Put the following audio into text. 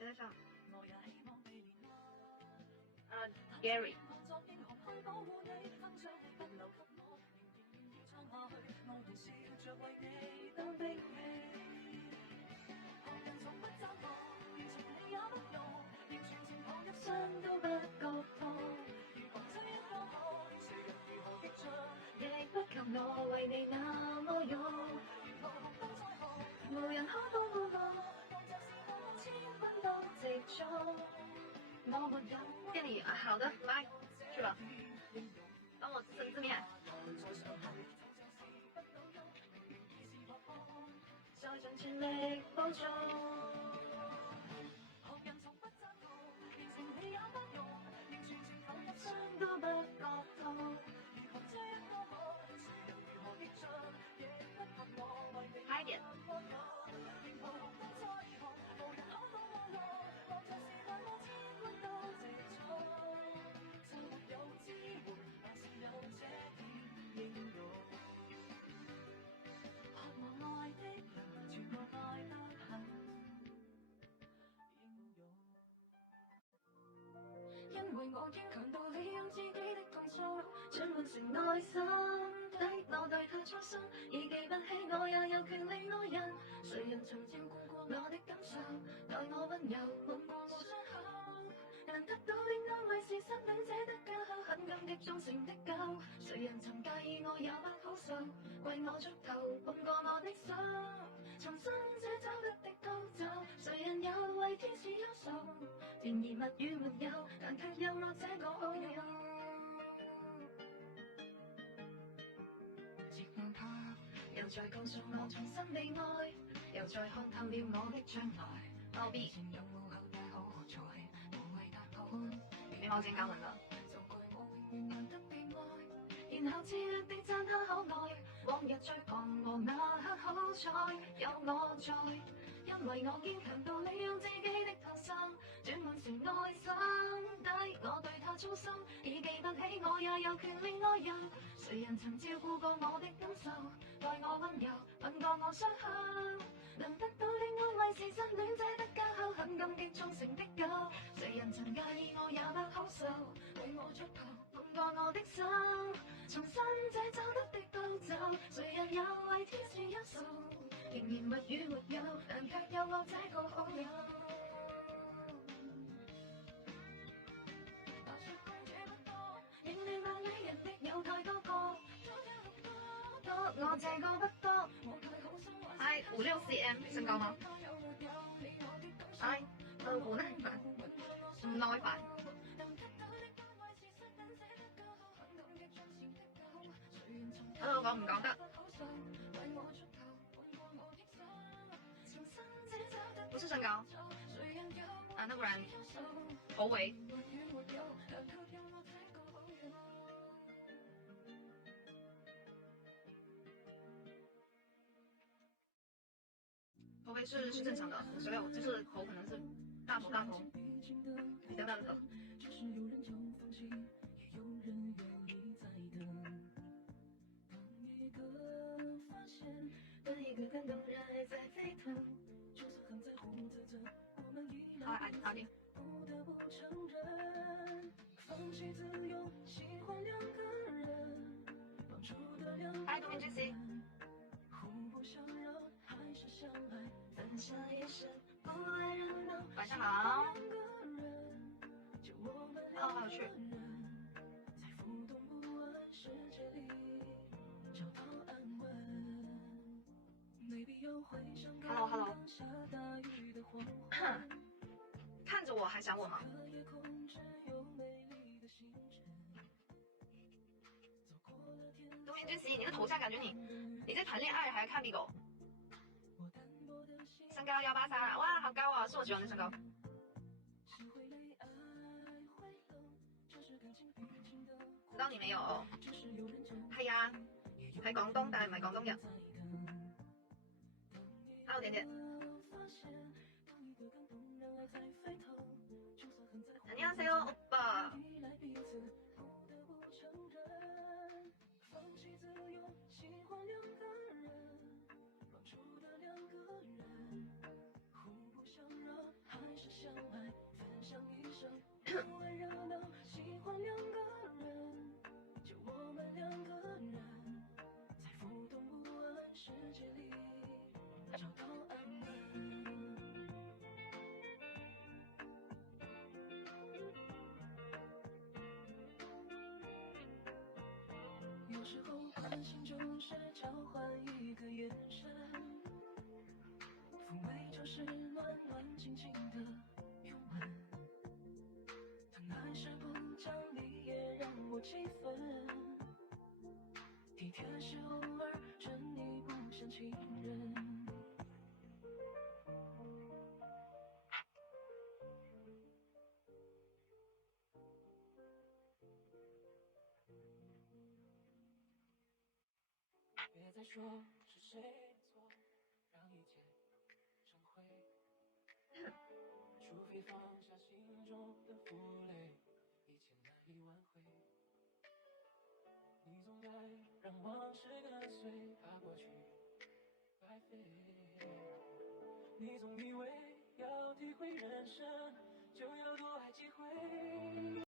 谁在上？Gary。我為你那麼勇，無人可保護我，千軍都直衝。我沒有店裡啊，好的，來去吧，幫我生字面。再盡全力補充。傷都不覺痛。嗨點。因為我已經強到利用自己的痛楚，轉換成內心的我對他操心，已記不起我也有權利愛人。誰人曾照顧過我的感受，待我溫柔吻過我傷口，能得到的安慰是失戀者的家鄉，很感激忠誠的狗。誰人曾介意我也不好受，為我出頭碰過我的手，重新這找得的都走。誰人又為天使憂愁，甜言蜜語沒有，但卻有我這個好友。接近他，又再告訴我重新被愛，又再看透了我的將來。貓逼，有母後大好才，無謂答案。眉毛剪肛門了。就怪我永遠難得被愛，然後自虐地讚他可愛。往日最彷徨那刻好彩有我在，因為我堅強到利用自己的痛心，轉換成內心底我對他操心，已記不起我也有權利愛人。誰人曾照顧過我的感受，待我溫柔吻過我傷口，能得到的安慰是失戀者的家鄉，很感激忠誠的狗。誰人曾介意我也不好受，為我出頭碰過我的手，重新這找得的都走。誰人又為天使憂愁，甜言蜜語沒有，但卻有我這個好友。白雪公主不多，認你萬里人的有太多個，多我這個不多。哎，5、6 cm 身高嗎？哎，不耐煩，唔耐煩。Hello，講唔講得？不是身高啊，那不然頭圍。头围是正常的，56，就是头可能是大头，比较大的头。阿弟。嗨，东明 JC。晚上好。好有趣。Hello， 看着我还想我吗？东明君喜，你的头像感觉你在谈恋爱还是看 BIGO？ 身高183，哇，好高啊，是我喜欢的身高。知道你沒有？係啊，喺廣東，但係唔係廣東人。Hello，點點。안녕하세요，歐巴。换两个人，就我们两个人，在浮动不安世界里找到安稳。有时候关心就是交换一个眼神，抚慰就是暖暖静静的拥吻。疼爱是不讲理也让我气愤，体贴是偶尔宠你不像情人。别再说是谁的错，让一切成灰。除非放下心中的负累，一切难以挽回。你总爱让往事跟随，怕过去白费。你总以为要体会人生，就要多爱几回。